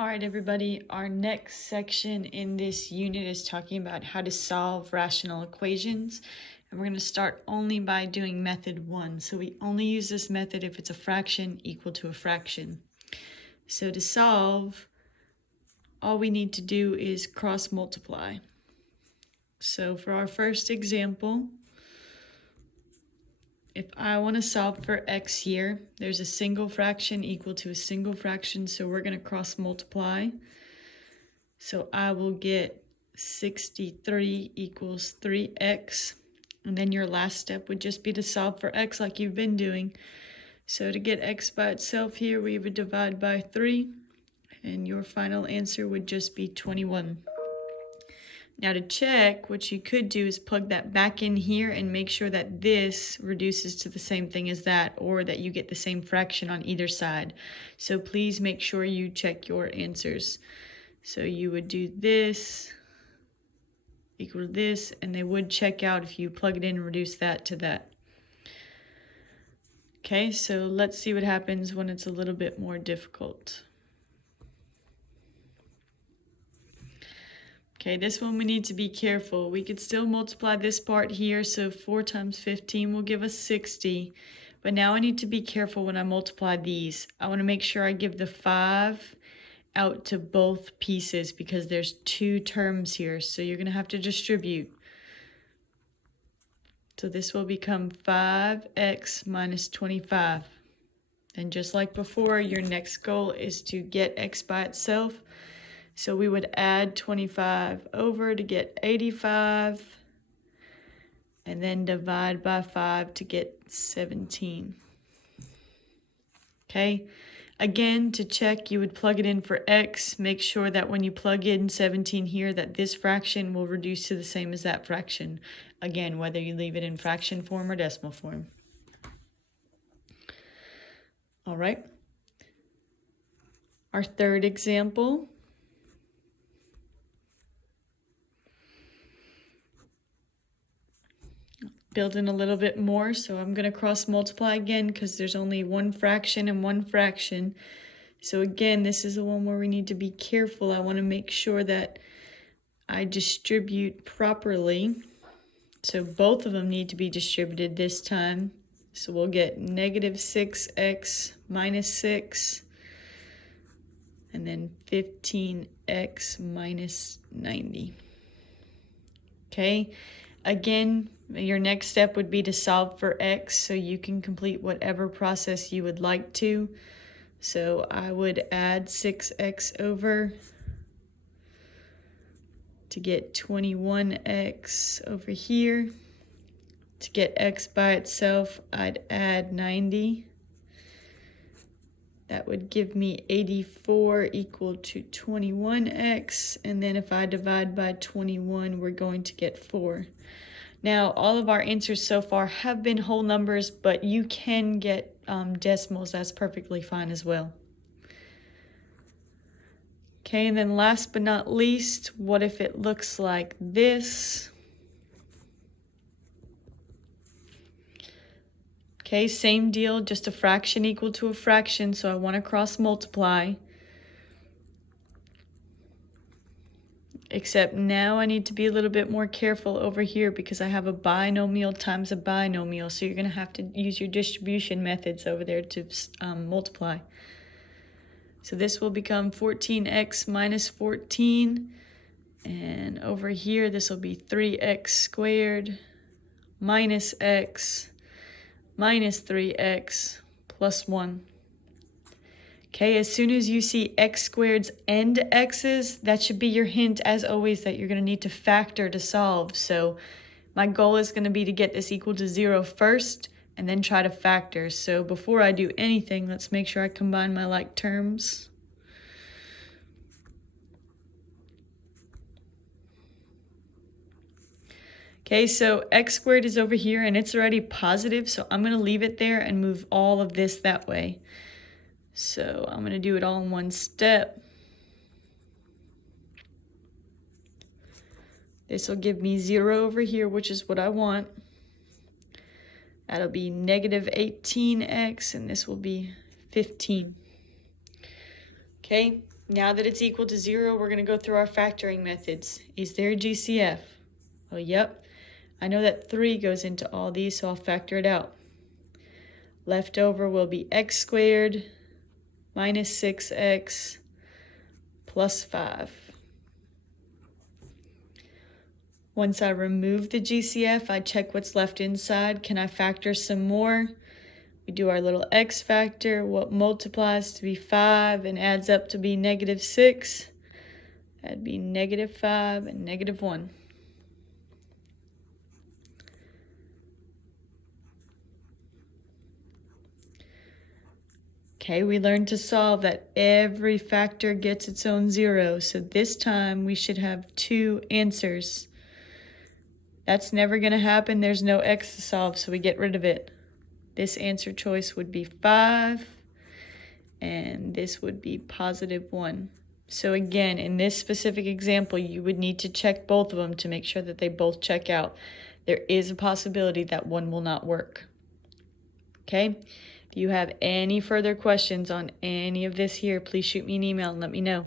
All right, everybody, our next section in this unit is talking about how to solve rational equations. And we're going to start only by doing method 1. So we only use this method if it's a fraction equal to a fraction. So to solve, all we need to do is cross multiply. So for our first example, if I want to solve for x here, there's a single fraction equal to a single fraction, so we're going to cross multiply. So I will get 63 equals 3x. And then your last step would just be to solve for x like you've been doing. So to get x by itself here, we would divide by 3. And your final answer would just be 21. Now to check, what you could do is plug that back in here and make sure that this reduces to the same thing as that, or that you get the same fraction on either side. So please make sure you check your answers. So you would do this equal to this, and they would check out if you plug it in and reduce that to that. Okay, so let's see what happens when it's a little bit more difficult. Okay, this one we need to be careful. We could still multiply this part here, so 4 times 15 will give us 60. But now I need to be careful when I multiply these. I want to make sure I give the 5 out to both pieces because there's 2 terms here, so you're going to have to distribute. So this will become 5x minus 25. And just like before, your next goal is to get x by itself. So we would add 25 over to get 85, and then divide by 5 to get 17. Okay, again, to check, you would plug it in for x. Make sure that when you plug in 17 here, that this fraction will reduce to the same as that fraction. Again, whether you leave it in fraction form or decimal form. All right. Our third example. Build in a little bit more, so I'm going to cross multiply again because there's only one fraction and one fraction. So again, this is the one where we need to be careful. I want to make sure that I distribute properly. So both of them need to be distributed this time. So we'll get negative 6x minus 6, and then 15x minus 90. Okay, again, your next step would be to solve for x, so you can complete whatever process you would like to. So I would add 6x over to get 21x over here. To get x by itself, I'd add 90. That would give me 84 equal to 21x. And then if I divide by 21, we're going to get 4. Now, all of our answers so far have been whole numbers, but you can get decimals. That's perfectly fine as well. Okay, and then last but not least, what if it looks like this? Okay, same deal, just a fraction equal to a fraction, so I want to cross multiply. Except now I need to be a little bit more careful over here because I have a binomial times a binomial, so you're going to have to use your distribution methods over there to multiply. So this will become 14x minus 14, and over here this will be 3x squared minus x minus 3x plus 1. Okay, as soon as you see x squareds and x's, that should be your hint, as always, that you're going to need to factor to solve. So my goal is going to be to get this equal to 0 first, and then try to factor. So before I do anything, let's make sure I combine my like terms. Okay, so x squared is over here, and it's already positive, so I'm going to leave it there and move all of this that way. So I'm going to do it all in one step. This will give me 0 over here, which is what I want. That'll be negative 18x, and this will be 15. Okay, Now that it's equal to 0, we're going to go through our factoring methods. Is there a GCF? Oh, yep. I know that 3 goes into all these, so I'll factor it out. Left over will be x squared minus 6x plus 5. Once I remove the GCF, I check what's left inside. Can I factor some more? We do our little x factor, what multiplies to be 5 and adds up to be -6. That'd be -5 and -1. Okay, we learned to solve that every factor gets its own 0. So this time we should have 2 answers. That's never going to happen. There's no x to solve, so we get rid of it. This answer choice would be 5, and this would be +1. So again, in this specific example, you would need to check both of them to make sure that they both check out. There is a possibility that one will not work. Okay? If you have any further questions on any of this here, please shoot me an email and let me know.